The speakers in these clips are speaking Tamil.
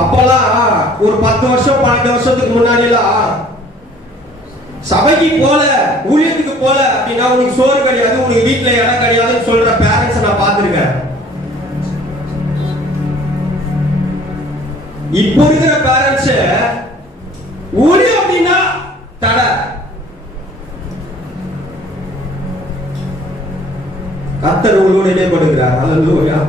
அப்பெல்லாம் ஒரு 10 வருஷம் 12 வருஷத்துக்கு முன்னாடி எல்லாம் சபைக்கு போல ஊழியத்துக்கு போல அப்படின்னா உனக்கு சோறு கிடையாது, உனக்கு வீட்டுல இடம் கிடையாதுன்னு சொல்ற பேரண்ட்ஸ் நான் பார்த்திருக்கேன். இப்போ இருக்கிற பேரண்ட்ஸ் ஊழியம் அப்படின்னா தடை. கர்த்தர் உங்களோட இடைப்படுகிறார். அல்லேலூயா.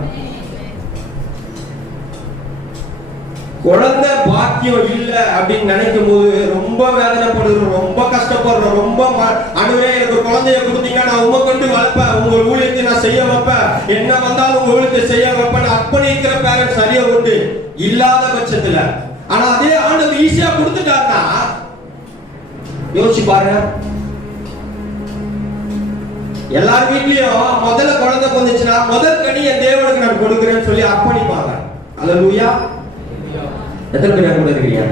குழந்தை பாக்கியம் இல்ல அப்படின்னு நினைக்கும் போது ரொம்ப வேதனைப்படுறோம், ரொம்ப கஷ்டப்படுறோம். ரொம்ப அனுவே எனக்கு குழந்தைய கொடுத்தீங்கன்னா நான் உங்க கொண்டு வளர்ப்பேன், உங்க ஊழியத்தை நான் செய்ய வைப்பேன், என்ன வந்தாலும் உங்க ஊழியத்தை செய்ய வைப்பேன் அர்ப்பணிக்கிற பேரண்ட்ஸ் சரியா உண்டு இல்லாத பட்சத்துல. ஆனா அதே ஆண்டவர் ஈஸியா கொடுத்துட்டாருன்னா யோசிச்சு பாருங்க. எல்லார் வீட்லயும் முதல்ல குழந்தை வந்துச்சுன்னா முதல் கனி என் தேவனுக்கு நான் கொடுக்கிறேன்னு சொல்லி அர்ப்பணிப்பாங்க. அல்லேலூயா. எத்தனை பேர் கூட இருக்கீங்க?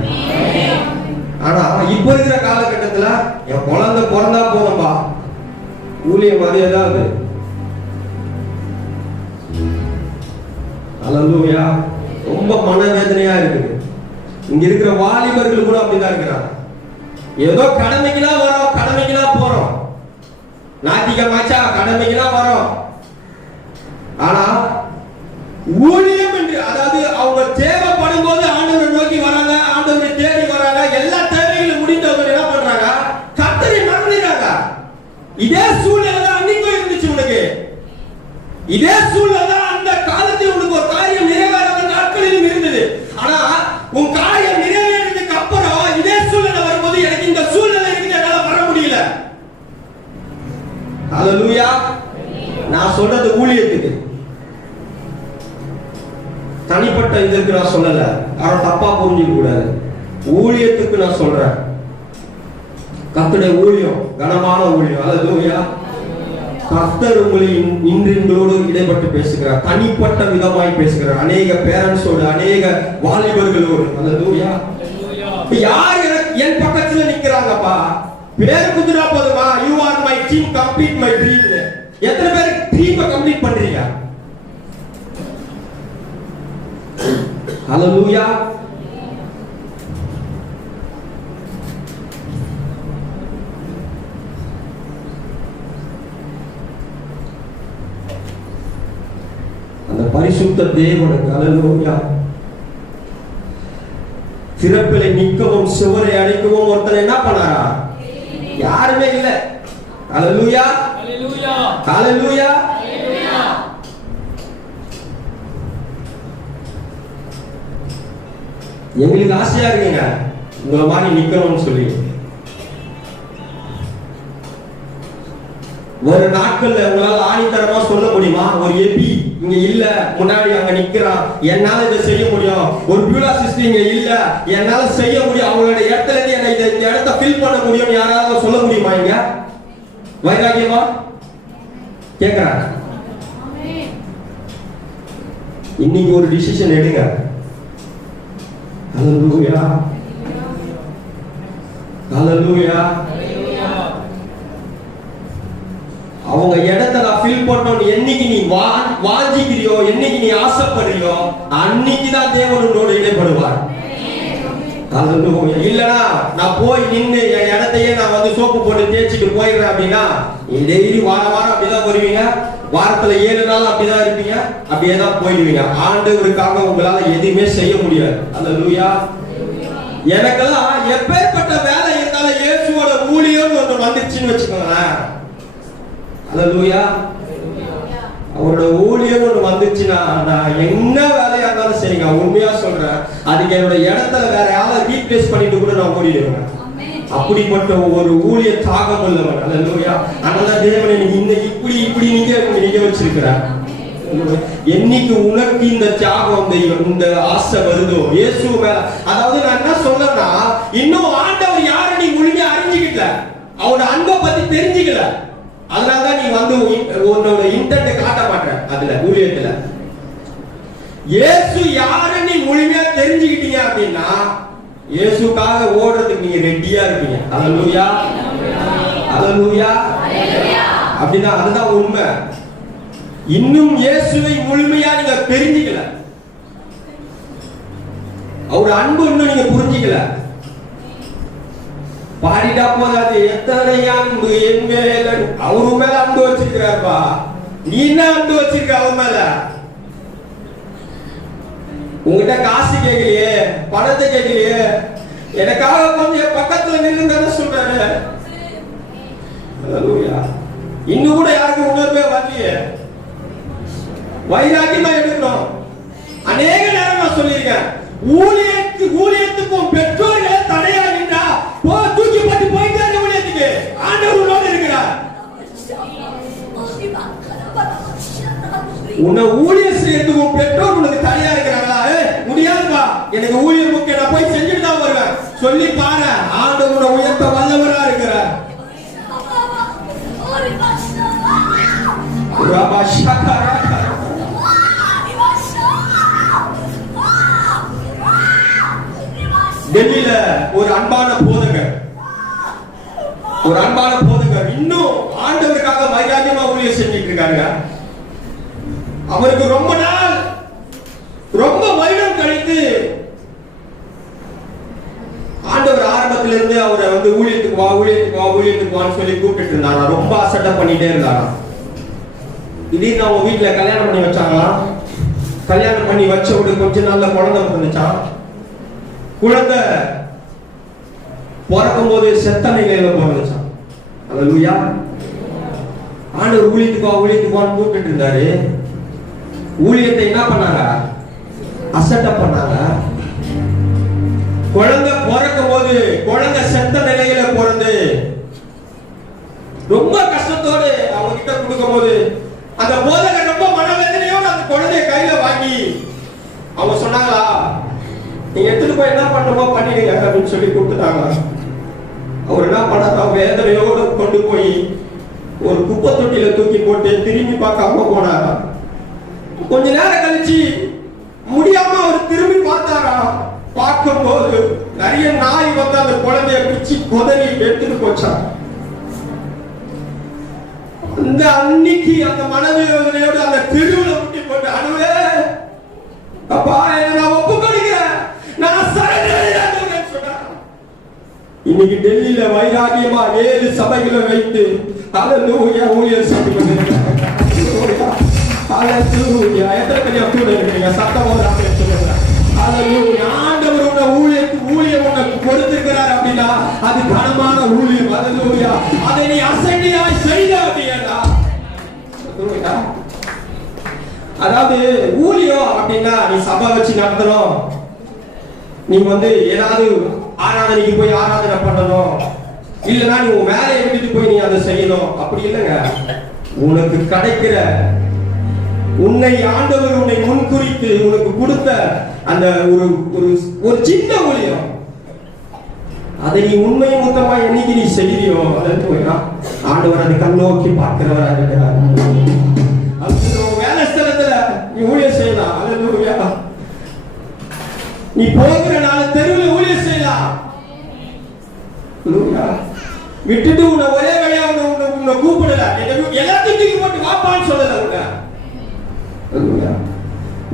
ஆனா இப்ப இருக்கிற காலகட்டத்துல என் குழந்தை பிறந்தா போதும்பா ஊழியம் மாதிரி ஏதாவது. அல்லேலூயா. ரொம்ப மனவேதனையா இருக்கு. இங்க இருக்கிற வாலிபர்கள் கூட அப்படிதான் இருக்கிறாங்க. ஏதோ கடமைக்குனா வரோம், கடமைக்குனா போறோம், ஞாயிற்றுக்கிழமைச்சா கடமைக்குனா வரோம். ஆனா ஊழியம் என்று அதாவது அவங்க தேவைப்படும் போது ஆண்டவரை நோக்கி வராங்க, ஆண்டவரை தேடி வராங்க, எல்லா தேவைகளும் முடிந்தவங்க என்ன பண்றாங்க? கர்த்தரை மறந்துறாங்க. இதே சூழ்நிலை தான் அன்னைக்கும் இருந்துச்சு உனக்கு. இதே சூழ்நிலை தான் அந்த காலத்தில் உனக்கு ஒரு காரியம் நிறைவேறாத நாட்களிலும் இருந்தது. ஆனா உன் காரியம் நிறைவேறினதுக்கு அப்புறம் இதே சூழ்நிலை வரும்போது எனக்கு இந்த சூழ்நிலை இருக்குது, என்னால வர முடியல. அல்லேலூயா. நான் சொல்றது ஊழியத்துக்கு, தனிப்பட்ட இதற்கு நான் சொல்லல, யாரும் தப்பா புரிஞ்சுக்க கூடாது. ஊழியத்துக்கு நான் சொல்றேன். கர்த்தருடைய ஊழியம் கனமான ஊழியம். அல்லேலூயா. கர்த்தர் உங்களை இன்றிங்களோடு இடைப்பட்டு பேசுகிறார், தனிப்பட்ட விதமாய் பேசுகிறார், அநேக பேரண்ட்ஸோடு, அநேக வாலிபர்களோடு. அல்லேலூயா. யார் என் பக்கத்துல நிக்கிறாங்கப்பா? பேர் குதிரா போதுமா? You are my dream, complete my dream. எத்தனை பேர் ட்ரீமை கம்ப்ளீட் பண்றீங்க? ஹல்லேலூயா. அந்த பரிசுத்த தேவனுக்கு ஹல்லேலூயா. திறப்பிலை நிற்கவும் சுவரை அடைக்கவும் ஒருத்தர் என்ன பண்ணாரா? யாருமே இல்ல. ஹல்லேலூயா. ஹல்லேலூயா. ஹல்லேலூயா. எங்களுக்கு ஆசையா இருக்குங்க உங்களை மாதிரி நிக்கணும்னு சொல்லி. ஒரு நாட்கள்ல உங்களால ஆணித்தரமா சொல்ல முடியுமா? ஒரு எபி இங்க இல்ல, முன்னாடி அங்க நிக்கிறான், என்னால இதை செய்ய முடியும். ஒரு பியூலா சிஸ்டர் இங்க இல்ல, என்னால செய்ய முடியும், அவங்களோட இடத்துல இருந்து என்ன இந்த இடத்தை ஃபில் பண்ண முடியும் யாராவது சொல்ல முடியுமா? இங்க வைராகியமா கேக்குறாங்க. இன்னைக்கு ஒரு டிசிஷன் எடுங்க. ஹல்லேலூயா. ஹல்லேலூயா. அவங்க இடத்தை நான் ஃபில் பண்ணணும் என்னைக்கு நீ வாஞ்சிக்கிறியோ, என்னைக்கு நீ ஆசைப்படுறியோ அன்னைக்கு தான் தேவன் உன்னோடு இடைப்படுவார். ஹல்லேலூயா. இல்லனா நான் போய் நின்று என் இடத்தையே நான் வந்து சோப்பு போட்டு தேய்ச்சிட்டு போயிடுறேன் அப்படின்னா டெய்லி வாரம் அப்படிதான் வருவீங்க, வாரத்துல 7 நாள் அப்படிதான் இருப்பீங்க, அப்படியே தான் போயிடுவீங்க. ஆண்டவருக்காக உங்களால எதுவுமே செய்ய முடியாது. அல்லேலூயா. எனக்கெல்லாம் எப்பேற்பட்ட வேலை இருந்தாலும் இயேசுவோட ஊழியம் ஒன்று வந்துருச்சுன்னு வச்சுக்கோங்களேன். அல்லேலூயா. அவரோட ஊழியம் ஒன்று வந்துச்சுன்னா நான் என்ன வேலையா இருந்தாலும் சரிங்க, உண்மையா சொல்றேன், அதுக்கு என்னோட இடத்துல வேற யாராவது ரீப்ளேஸ் பண்ணிட்டு கூட நான் ஓடிடுவேன். அப்படிப்பட்ட ஒரு ஊழிய தாகம் உள்ளவன். அல்லேலூயா. அதனால தேவனை இன்னைக்கு இப்படி இப்படி நீங்க வச்சிருக்கிறார். என்னைக்கு உனக்கு இந்த தியாகம் இந்த ஆசை வருதோ இயேசு மேல, அதாவது நான் என்ன சொல்றேன்னா இன்னும் ஆண்டவர் யாரை நீ முழுமையா அறிஞ்சுக்கிட்ட, அவனோட அன்பை பத்தி தெரிஞ்சுக்கல, அதனாலதான் நீ வந்து உன்னோட இன்டென்ட் காட்ட மாட்டேன் அதுல ஊழியத்துல. இயேசு யாரை நீ முழுமையா தெரிஞ்சுக்கிட்டீங்க அப்படின்னா இயேசுக்காக ஓடுறதுக்கு நீங்க ரெடியா இருப்பீங்க. ஹல்லேலூயா. ஹல்லேலூயா. அப்படிதான், அதுதான் உண்மை. இன்னும் இயேசுவை முழுமையா நீங்க தெரிஞ்சுக்கல, அவர் அன்பு இன்னும் நீங்க புரிஞ்சிக்கல. பாடிட்டா போதாது, எத்தனை அன்பு என் மேல, அவரு மேல அன்பு வச்சிருக்கிறாருப்பா. நீ என்ன அன்பு வச்சிருக்க அவர் மேல? உங்ககிட்ட காசு கேட்கலையே, பணத்தை கேட்கலையே, எனக்காக கொஞ்சம் பக்கத்துல நின்று சொல்றாரு. இன்னும் கூட யாருக்கும் உணர்வே வரலையே. வைராக்கியமா எடுக்கணும். அநேக நேரம் நான் சொல்லியிருக்கேன், ஊழியத்துக்கும் பெற்றோர்களே தடையா நின்றா தூக்கி போட்டு போயிட்டாரு. ஊழியத்துக்கு ஆண்டவர் உன்னோடு இருக்கிறார். உன்னை ஊழியம் செய்யறதுக்கும் பெற்றோர் உனக்கு தடையா இருக்கிறாங்களா? முடியாதுப்பா, எனக்கு ஊழியர் முக்கிய, நான் போய் செஞ்சுட்டு தான் வருவேன் சொல்லி பாரு. ஆண்டவர் உயர்த்த வல்லவரா இருக்கிறார். டெல்லியில ஒரு அன்பான போதகர் இன்னும் ஆண்டவருக்காக வைராக்கியமா ஊழியம் செஞ்சுட்டு இருக்காங்க. அவருக்கு ரொம்ப நாள், ரொம்ப வருடம் கழித்து ஆண்டவர் ஆரம்பத்தில இருந்து அவரை ஊழியத்துக்கு வான்னு சொல்லி கூப்பிட்டு இருந்தாரா. ரொம்ப அசட்டை பண்ணிட்டே இருந்தாரா. திடீர்னு அவங்க வீட்டுல கல்யாணம் பண்ணி வச்சாங்களா. கல்யாணம் பண்ணி வச்ச ஒரு கொஞ்ச நாள்ல குழந்தை பிறந்துச்சான். குழந்தை பிறக்கும் போது செத்த நிலையில பிறந்துச்சான். அல்லேலூயா. ஆண்டவர் ஊழியத்துக்கு வான்னு கூப்பிட்டு இருந்தாரு. ஊழியத்தை என்ன பண்ணாங்க? அசட்டை பண்ணாங்க. குழந்தை பிறக்கும் போது குழந்தை செத்த நிலையில பிறந்து ரொம்ப கஷ்டத்தோடு அவங்க கிட்ட கொடுக்கும் போது அந்த போதகர் ரொம்ப மனவேதனையோடு அந்த குழந்தைய கையில வாங்கி அவங்க சொன்னாங்களா, நீங்க எடுத்துட்டு போய் என்ன பண்ணுமோ பண்ணிடுங்க அப்படின்னு சொல்லி கொடுத்துட்டாங்க. அவர் என்ன பண்ணாரா, வேதனையோடு கொண்டு போய் ஒரு குப்பை தொட்டியில தூக்கி போட்டு திரும்பி பார்க்காம போனாரா. கொஞ்ச நேரம் கழிச்சு முடியாம அவர் திரும்பி பார்த்தாரா. பார்க்கும் போது நிறைய நாய் அந்த குழந்தைய பிச்சு கொதறி எடுத்துட்டு போச்சான். அந்த அன்னைக்கு அந்த மனவேதனையோடு அந்த தெருவில் முட்டி போட்டு, அனுவே அப்பா என்ன நான் ஒப்புக்கொள்கிறேன், நான் சரணடைகிறேன் சொன்னார். இன்னைக்கு டெல்லியில வைராகியமா 7 சபைகளை வைத்து அல்லேலூயா ஊழியம் செய்து கொண்டிருக்கிறாங்க. அல்லேலூயா. எத்தனை பேர் கூட இருக்கீங்க? சத்தமோட சொல்லுங்க. அல்லேலூயா. ஆண்டவர் உன்னை ஊழியம் உனக்கு கொடுத்திருக்கிறார் அப்படின்னா அது கனமான ஊழியம். அல்லேலூயா. அதை நீ அசட்டையாய் செய்த அப்படின்னா, அதாவது ஊழியம் அப்படின்னா நீ சபை வச்சு நடத்தணும், நீ ஏதாவது ஆராதனைக்கு போய் ஆராதனை பண்ணணும், இல்லைன்னா நீ உன் வேலையை விட்டுட்டு போய் நீ அதை செய்யணும். அப்படி இல்லைங்க. உனக்கு கிடைக்கிற உன்னை ஆண்டவர் உன்னை முன்குறித்து உனக்கு கொடுத்த அந்த ஒரு சின்ன ஊழியம், அதை நீ உண்மை மொத்தமா என்னைக்கு நீ செய்யறியோ ஆண்டவர் அதை கண்ணோக்கி பார்க்கிறவரா இருக்கிறார். வேலை ஸ்தலத்துல நீ ஊழியம் செய்யலாம். அல்லேலூயா. நீ போகிற நாள் தெருவில் ஊழியம் செய்யலாம். விட்டுட்டு உன்னை ஒரே வேலையா உன்னை கூப்பிடல, எல்லாத்தையும் தூக்கி போட்டு வாப்பான்னு சொல்லல.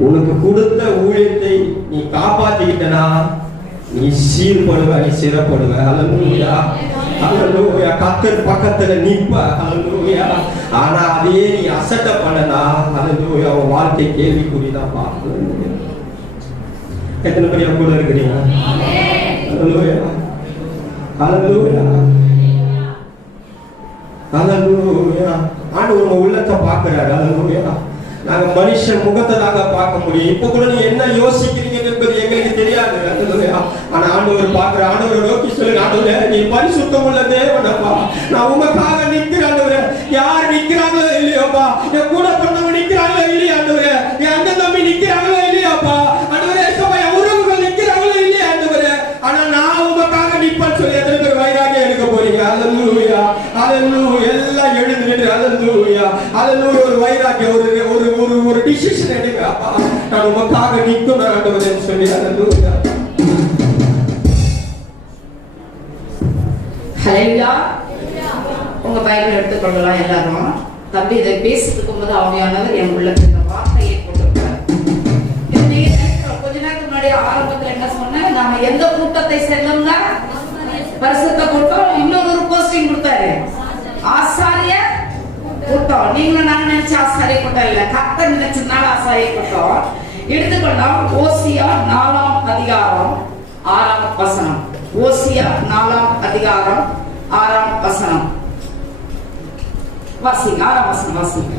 உனக்கு கொடுத்த ஊழியத்தை நீ காப்பாத்திக்கிட்டனா நீ சீர்படுவ, நீ சிறப்படுவ. அல்லேலூயா. அல்லேலூயா. கர்த்தர் பக்கத்துல நிப்ப. அல்லேலூயா. ஆனா அதே நீ அசட்டை பண்ணனா அல்லேலூயா உன் வாழ்க்கை கேள்விக்குறிதான். எத்தனை பேர் கூட இருக்கிறீங்க? அல்லேலூயா. அல்லேலூயா. அல்லேலூயா. ஆண்டவர் உங்க உள்ளத்தை பார்க்கிறாரு. அல்லேலூயா. நாங்க மனுஷன் முகத்தை தாங்க பார்க்க முடியும். இப்ப கூட நீ என்ன யோசிக்கிறீங்க என்பது எங்களுக்கு தெரியாது. ஆனா ஆண்டவர் பார்க்கிற. ஆண்டவரை நோக்கி சொல்லுங்க, ஆண்டவரே நீ பரிசுத்தம் உள்ள தேவனப்பா, நான் உமக்காக நிற்கிறேன். ஆண்டவரே யார் நிற்கிறாங்களோ இல்லையோப்பா, என் கூட பிறந்தவங்க நிற்கிறாங்களோ இல்லையா, ஆண்டவரே என் அண்ணன் தம்பி நிற்கிறாங்களோ இல்லையாப்பா, ஆண்டவரே என் உறவுகள் நிற்கிறாங்களோ இல்லையா, ஆண்டவரே ஆனா நான் உமக்காக நிற்பேன்னு சொல்லி எத்தனை பேர் வைராகியம் எடுக்க போறீங்க? அல்லேலூயா. அல்லேலூயா. எல்லாம் எழுந்து நின்று அல்லேலூயா. அல்லேலூயா. ஒரு வைராகியம், ஒரு டிசிஷன் எடுங்க. அப்பா நான் உமக்காக நிற்கணும் ஆண்டவரே சொல்லி. அல்லேலூயா. ஹல்லேலூயா. உங்க பைபிள் எடுத்துக்கொள்ளலாம் எல்லாரும். தம்பி இதை பேசிட்டு போது ஆவியானவர் என் உள்ளத்துல வார்த்தையை போட்டுருக்கார். கொஞ்ச நேரத்துக்கு முன்னாடி ஆரம்பத்துல என்ன சொன்ன, நினைச்சாரு? ஆசாரிய கூட்டம். நீங்களும் நான் நினைச்ச ஆசாரிய கூட்டம் இல்ல, கர்த்தர் நினைச்சதுனால ஆசாரிய கூட்டம். எடுத்துக்கொள்ளலாம். ஓசியா 4ஆம் அதிகாரம் 6ஆம் வசனம். ஓசியா 4ஆம் அதிகாரம் 6ஆம் வசனம். வாசிங்க, 6ஆம் வசனம் வாசிங்க.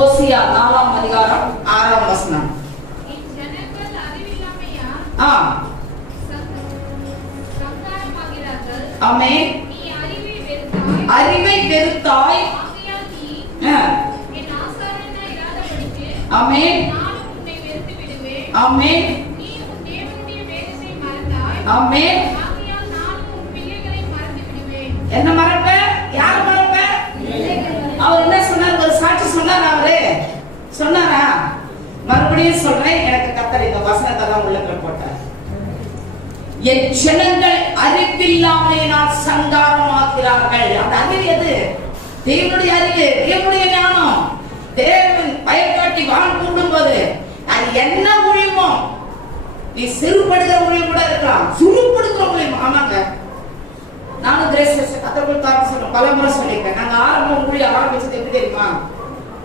ஓசியா 4ஆம் அதிகாரம் 6ஆம் வசனம். ஆமென். அறிவை வெறுத்தாய். ஆமென். ஆமென். ஆமென். என்ன மறப்ப? யார் மறப்ப? அவர் என்ன சொன்னார்? ஒரு சாட்சி சொன்னார். அவரு சொன்னாரா? மறுபடியும் சொல்றேன், எனக்கு கர்த்தர் இந்த வசனத்தை தான் உள்ளத்துல போட்டார். என் ஜனங்கள் அறிவில்லாமையினால் சங்காரமாகிறார்கள். அந்த அறிவு எது? தேவனுடைய அறிவு, தேவனுடைய ஞானம். தேவன் பயக்காட்டி வான் கூடும் போது அது என்ன ஊழியமோ, நீ சிறுபடுகிற ஊழியம் கூட இருக்கலாம், சுருப்படுகிற ஊழியம். ஆமாங்க, நானும் கிரேஸ் கத்தர்கள் தான் சொல்றேன், பல முறை சொல்லியிருக்கேன். நாங்க ஆரம்பம் ஊழியம் ஆரம்பிச்சது எப்படி தெரியுமா?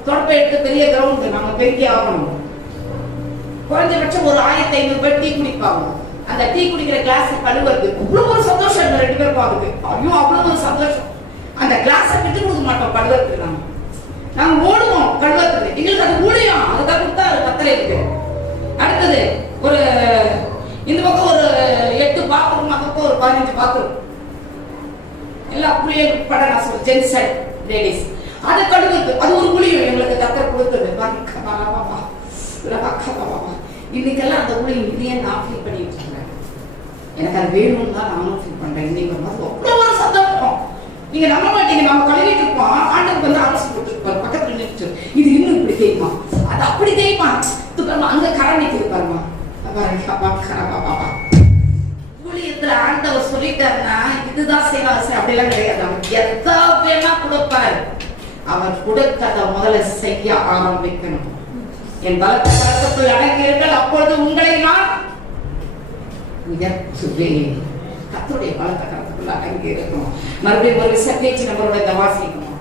தொடப்பை எடுத்து பெரிய கிரவுண்ட் நாங்க பெருக்கி ஆகணும். குறைஞ்சபட்சம் ஒரு 1500 பேர் டீ குடிப்பாங்க. அந்த டீ குடிக்கிற கிளாஸ் கழுவுறது அவ்வளவு ஒரு சந்தோஷம். இந்த 2 பேர் பார்க்குது, ஐயோ அவ்வளவு ஒரு சந்தோஷம். அந்த கிளாஸை விட்டு கொடுக்க மாட்டோம் கழுவுறதுக்கு. நாங்க ஓடுவோம் கழுவுறதுக்கு. எங்களுக்கு அது ஊழியம், அதுதான் கொடுத்தா அது கத்தலை இருக்கு. அடுத்தது ஒரு இந்த பக்கம் ஒரு 8 பாத்ரூம், அந்த பக்கம் ஒரு 15 பாத்ரூம். எல்லா புள்ளியும் பட நான் சொல்றேன், ஜென்ஸ் அண்ட் லேடிஸ். அதை கழுவுறது அது ஒரு ஊழியம் எங்களுக்கு கத்தர் கொடுத்தது. இன்னைக்கெல்லாம் அந்த ஊழியம் இதையே நான் ஃபீல் பண்ணிட்டு இருக்கேன். எனக்கு அது வேணும்னு தான் நானும் ஃபீல் பண்றேன். இன்னைக்கு அவ்வளவு ஒரு சந்தோஷம். நீங்க நம்ப மாட்டீங்க, நம்ம கழுவிட்டு இருப்போம், ஆண்டுக்கு வந்து அரசு போட்டுருப்பாரு, பக்கத்துல நின்று இது இன்னும் இப்படி தெரியுமா, அது அப்படி தெரியுமா, அங்க கரணிக்கு இருப்பாருமா. ஊழியத்துல ஆண்டவர் சொல்லிட்டாருன்னா இதுதான் செய்யலாம், அப்படிலாம் கிடையாது. அவர் எதா வேணா கொடுப்பாரு. அவர் கொடுத்ததை முதல்ல செய்ய ஆரம்பிக்கணும். என் பலத்த கரத்துக்குள் அடங்கியிருங்கள், அப்பொழுது உங்களை நான் உயர்த்துவேன். கர்த்தருடைய பலத்த கரத்துக்குள் அடங்கி இருக்கணும். மறுபடியும் ஒரு செப்பேஜ் நம்பரோட இந்த வாசிக்கணும்.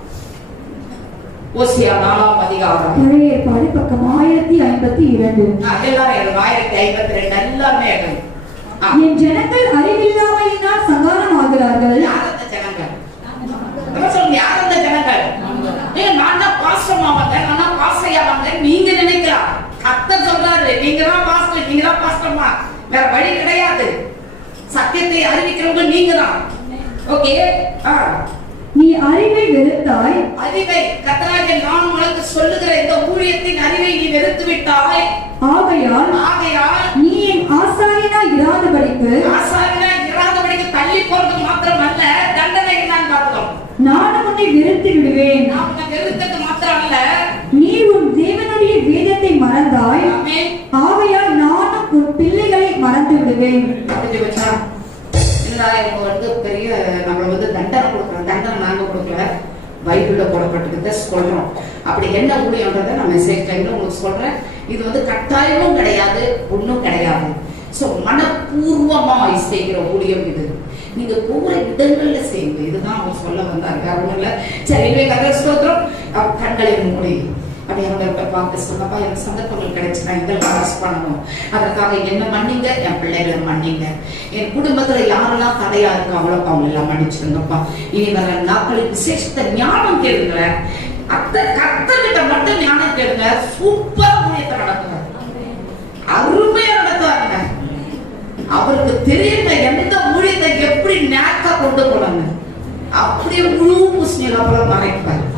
ஓசியா 4ஆம் அதிகாரம் பழைய ஏற்பாடு பக்கம் 1052. எல்லாரும் 1052 எல்லாமே எழுதுங்க. என் ஜனங்கள் அறிவில்லாமையினால் சங்காரம் ஆகிறார்கள். யார் அந்த ஜனங்கள்? சொல்லுங்க, யார் அந்த ஜனங்கள்? நான் தான் பாஸ்டர் மாவாங்க, நான் தான் பாஸ்டர்யாவாங்க நீங்க நினைக்கலாம். கர்த்தர் சொல்றாரு, நீங்க தான் பாஸ்டர், நீங்க தான் பாஸ்டர்மா, வேற வழி கிடையாது. சத்தியத்தை அறிவிக்கிறவங்க நீங்க தான். ஓகே. நீ அறிவை வெறுத்தாய். அறிவை கர்த்தராகிய நான் உனக்கு சொல்லுகிற இந்த ஊழியத்தின் அறிவை நீ வெறுத்து விட்டாய். ஆகையால் நீ என் ஆசாரியனாய் இராதபடிக்கு தள்ளி போறது மாத்திரம் அல்ல, தண்டனை நான் பார்க்கிறோம். நானும் உன்னை வெறுத்து விடுவேன். நான் உன்னை வெறுத்தது மாத்திரம் அல்ல, நீ உன் தேவனுடைய வேதத்தை மறந்தாய். ஆகையால் நானும் உன் பிள்ளைகளை மறந்து விடுவேன். பெரிய நம்ம தண்டனை கொடுக்குறோம். தண்டனை நாங்க கொடுக்கல, பைபிள்ல போடப்பட்டிருக்கிறத சொல்றோம். அப்படி என்ன ஊழியன்றதை நான் மெசேஜ் டைம்ல உங்களுக்கு சொல்றேன். இது கட்டாயமும் கிடையாது, ஒன்றும் கிடையாது. சோ மனப்பூர்வமாய் செய்கிற ஊழியம் இது. நீங்க போகிற இடங்கள்ல செய்யுங்க. இதுதான் அவங்க சொல்ல வந்தாரு, வேற ஒண்ணும் இல்ல. சரி, கர்த்தர் ஸ்தோத்திரம். கண்களை மூடி அப்படி அவங்க பார்த்து சொல்லப்பா, எனக்கு சந்தர்ப்பங்கள் கிடைச்சுன்னா இதெல்லாம் அரசு பண்ணணும், அதற்காக என்ன மன்னிங்க, என் பிள்ளைகளை மன்னிங்க, என் குடும்பத்துல யாரெல்லாம் தடையா இருக்கு அவங்க எல்லாம் மன்னிச்சிருங்கப்பா. இனி வர நாட்களில் விசேஷத்தை ஞானம் கேளுங்களேன். கர்த்தர்கிட்ட மட்டும் ஞானம் கேளுங்க. சூப்பர் ஊழியத்தை நடத்துவார், அருமையா நடத்துவாருங்க. அவருக்கு தெரியுங்க எந்த ஊழியத்தை எப்படி நேக்கா கொண்டு போறாங்க. அப்படியே முழு முஸ்லிம் அப்புறம் மறைப்பார்.